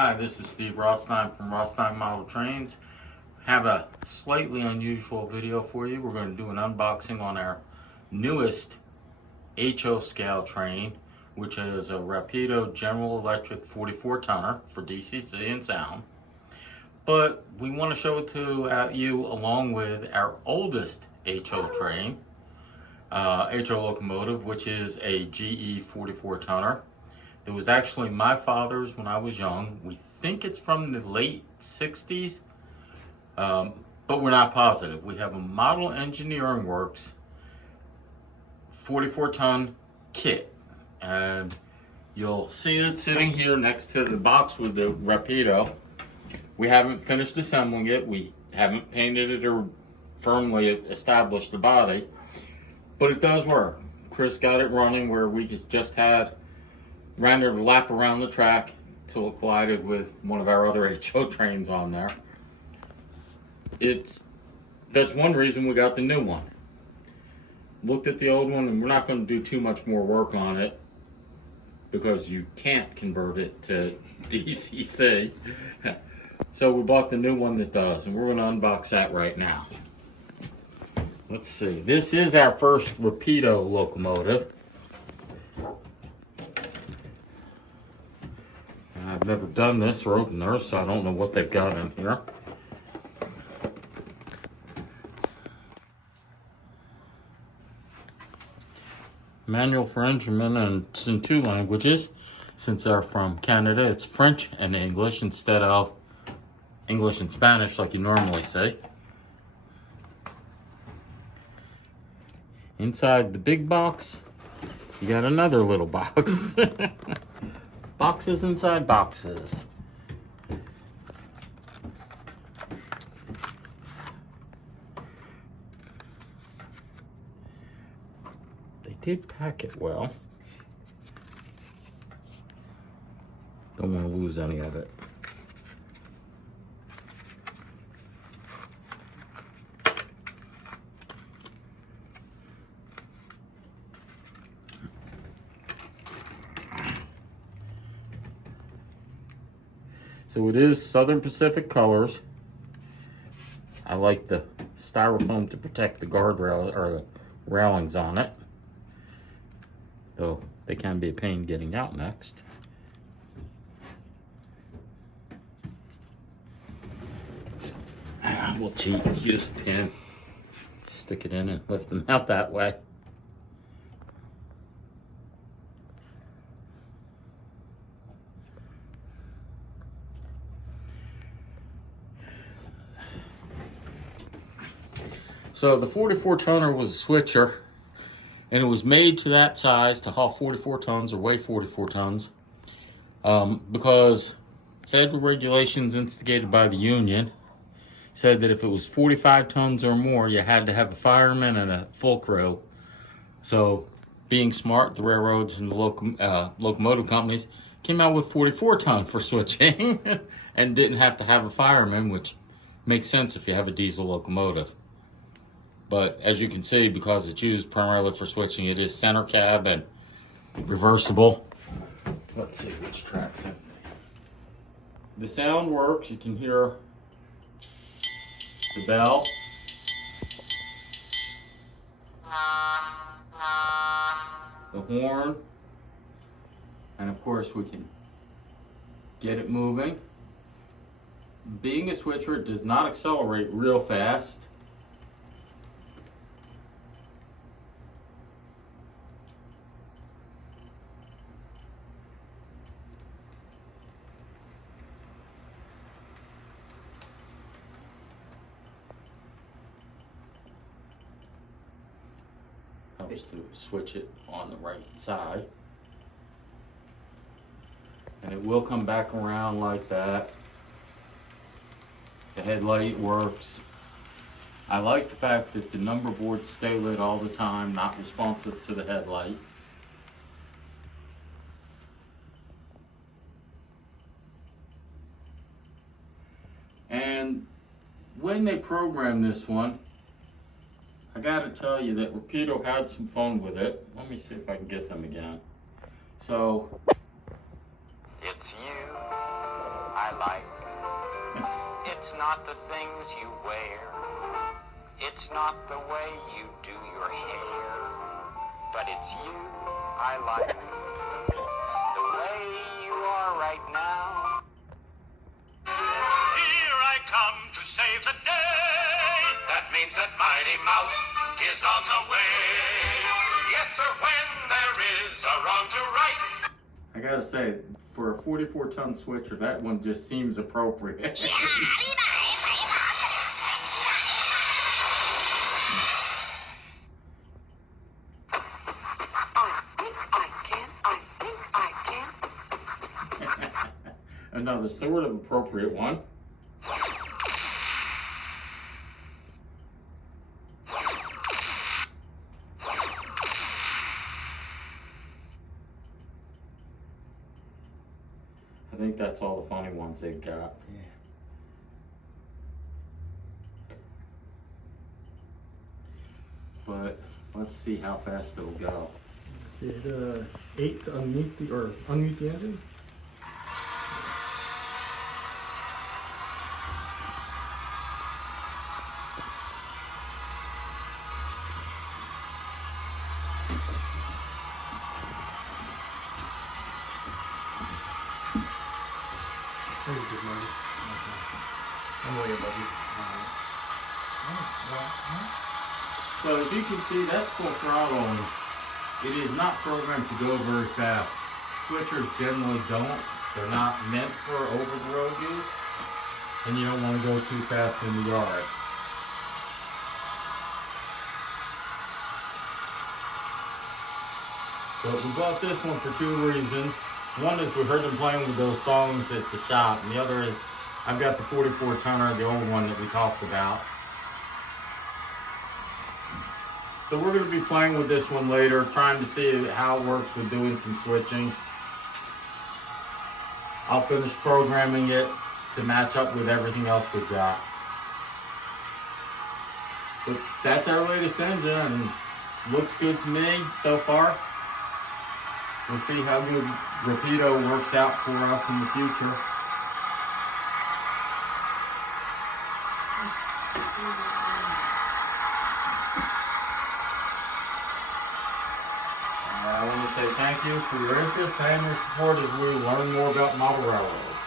Hi, this is Steve Rothstein from Rothstein Model Trains. Have a slightly unusual video for you. We're going to do an unboxing on our newest HO scale train, which is a Rapido General Electric 44 tonner for DCC and sound. But we want to show it to you along with our oldest HO train, HO locomotive, which is a GE 44 tonner. It was actually my father's when I was young. We think it's from the late 60s, but we're not positive. We have a Model Engineering Works 44 ton kit, and you'll see it sitting here next to the box with the Rapido. We haven't finished assembling it. We haven't painted it or firmly established the body, but it does work. Chris got it running where we just ran a lap around the track till it collided with one of our other HO trains on there. That's one reason we got the new one. Looked at the old one, and we're not going to do too much more work on it because you can't convert it to DCC. So we bought the new one that does, and we're going to unbox that right now. Let's see. This is our first Rapido locomotive. I've never done this or opened theirs, so I don't know what they've got in here. Manual for engineman, and it's in two languages. Since they're from Canada, it's French and English instead of English and Spanish like you normally say. Inside the big box, you got another little box. Boxes inside boxes. They did pack it well. Don't want to lose any of it. So it is Southern Pacific colors. I like the styrofoam to protect the guardrail or the railings on it, though they can be a pain getting out next. So, we'll cheat, use a pin, stick it in and lift them out that way. So the 44 tonner was a switcher, and it was made to that size to haul 44 tons or weigh 44 tons because federal regulations instigated by the union said that if it was 45 tons or more, you had to have a fireman and a full crew. So being smart, the railroads and the locomotive companies came out with 44 ton for switching and didn't have to have a fireman, which makes sense if you have a diesel locomotive. But as you can see, because it's used primarily for switching, it is center cab and reversible. Let's see which track's in. The sound works. You can hear the bell. The horn. And of course we can get it moving. Being a switcher, it does not accelerate real fast. Helps to switch it on the right side. And it will come back around like that. The headlight works. I like the fact that the number boards stay lit all the time, not responsive to the headlight. And when they programmed this one, I gotta tell you that Rapido had some fun with it. Let me see if I can get them again. So, it's you. I like. It's not the things you wear. It's not the way you do your hair. But it's you I like. The way you are right now. Here I come to save the day. That means that Mighty Mouse is on the way. Yes, sir, when there is a wrong to right. I gotta say, for a 44-ton switcher, that one just seems appropriate. Another sort of appropriate one. I think that's all the funny ones they've got. Yeah. But let's see how fast it'll go. Hit 8 to unmute the engine. Very good, Marty. I'm way above you. So as you can see, that's full throttle, and it is not programmed to go very fast. Switchers generally don't. They're not meant for over-the-road use, and you don't want to go too fast in the yard. But we bought this one for 2 reasons. One is we heard them playing with those songs at the shop, and the other is I've got the 44-tonner, the old one that we talked about. So we're going to be playing with this one later, trying to see how it works with doing some switching. I'll finish programming it to match up with everything else we've got. But that's our latest engine, and looks good to me so far. We'll see how good Rapido works out for us in the future. I want to say thank you for your interest and your support as we learn more about model railroads.